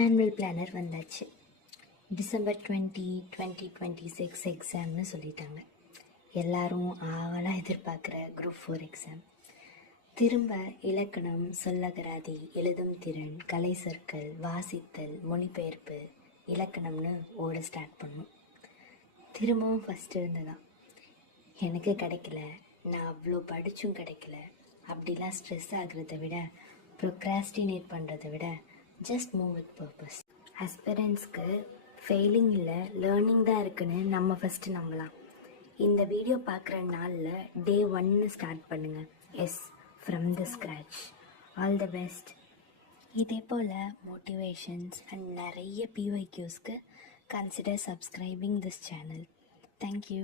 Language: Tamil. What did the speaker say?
ஆனுவல் பிளானர் வந்தாச்சு. டிசம்பர் 2026 எக்ஸாம்னு சொல்லிட்டாங்க. எல்லாரும் ஆவலாக எதிர்பார்க்குற குரூப் 4 எக்ஸாம். திரும்ப இலக்கணம், சொல்லகராதி, எழுதும் திறன், கலை சொற்கள், வாசித்தல், மொழிபெயர்ப்பு, இலக்கணம்னு ஓட ஸ்டார்ட் பண்ணும். திரும்பவும் ஃபஸ்ட்டு இருந்துதான். எனக்கு கிடைக்கல, நான் அவ்வளோ படித்தும் கிடைக்கல, அப்படிலாம் ஸ்ட்ரெஸ் ஆகிறத விட, ப்ரொக்ராஸ்டினேட் பண்ணுறதை விட ஜஸ்ட் மூவ் வித் பர்பஸ். ஆஸ்பிரண்ட்ஸ்க்கு ஃபெயிலிங் இல்லை, லேர்னிங் தான் இருக்குன்னு நம்ம ஃபஸ்ட்டு நம்பலாம். இந்த வீடியோ பார்க்குற நாளில் டே 1 ஸ்டார்ட் பண்ணுங்கள். Yes, from the scratch. All the best. இதே போல் மோட்டிவேஷன்ஸ் அண்ட் நிறைய PYQஸ்க்கு consider subscribing this channel. Thank you.